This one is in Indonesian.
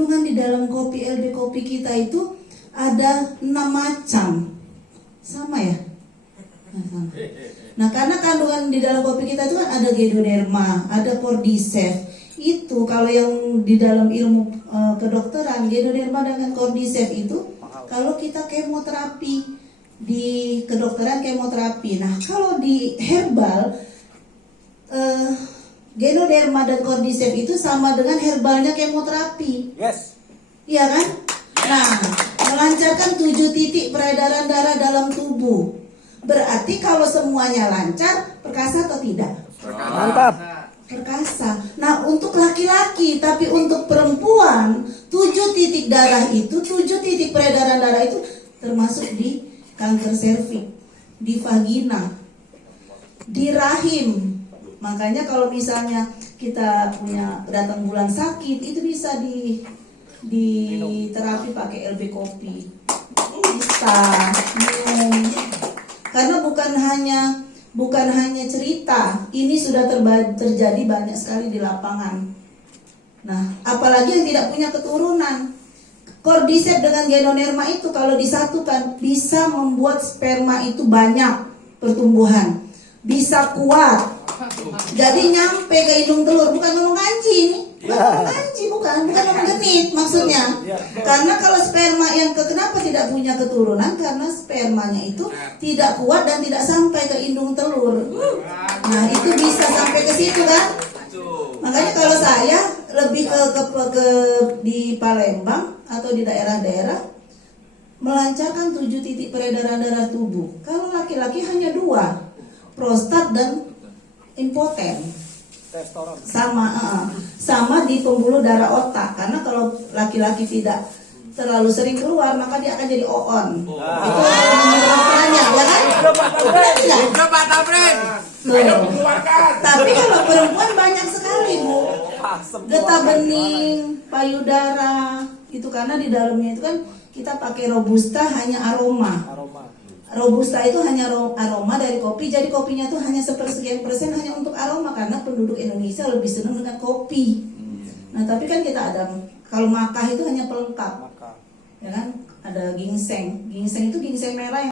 kandungan di dalam kopi LB kopi kita itu ada 6 macam. Sama ya? Nah, karena kandungan di dalam kopi kita itu kan ada Ganoderma, ada Cordyceps. Itu kalau yang di dalam ilmu kedokteran, Ganoderma dengan Cordyceps itu kalau kita kemoterapi di kedokteran kemoterapi. Nah, kalau di herbal Ganoderma dan Cordyceps itu sama dengan herbalnya kemoterapi. Yes. Iya kan? Nah, melancarkan 7 titik peredaran darah dalam tubuh. Berarti kalau semuanya lancar, perkasa atau tidak? Mantap. Perkasa. Nah, untuk laki-laki, tapi untuk perempuan, 7 titik darah itu, 7 titik peredaran darah itu termasuk di kanker serviks, di vagina, di rahim. Makanya kalau misalnya kita punya datang bulan sakit, itu bisa di terapi pakai LB kopi. Bisa minum. Karena bukan hanya cerita, ini sudah terjadi banyak sekali di lapangan. Nah, apalagi yang tidak punya keturunan. Cordyceps dengan Ganoderma itu kalau disatukan bisa membuat sperma itu banyak pertumbuhan, bisa kuat. Jadi nyampe ke hidung telur, bukan ngomong kanji, bukan ngomong genit maksudnya. Karena kalau sperma yang kenapa tidak punya keturunan, karena spermanya itu tidak kuat dan tidak sampai ke hidung telur. Nah, itu bisa sampai ke situ kan? Makanya kalau saya lebih ke di Palembang atau di daerah-daerah melancarkan 7 titik peredaran darah tubuh. Kalau laki-laki hanya 2, prostat dan impoten. Sama di pembuluh darah otak. Karena kalau laki-laki tidak terlalu sering keluar, maka dia akan jadi oon. Itu kedokterannya, ya kan? Tapi kalau perempuan banyak sekali, Bu. Getah bening, payudara, itu karena di dalamnya itu kan kita pakai robusta hanya aroma. Robusta itu hanya aroma dari kopi, jadi kopinya tuh hanya sepersekian persen hanya untuk aroma karena penduduk Indonesia lebih senang dengan kopi. Nah, tapi kan kita ada, kalau makah itu hanya pelengkap, ya kan? Ada ginseng itu ginseng merah yang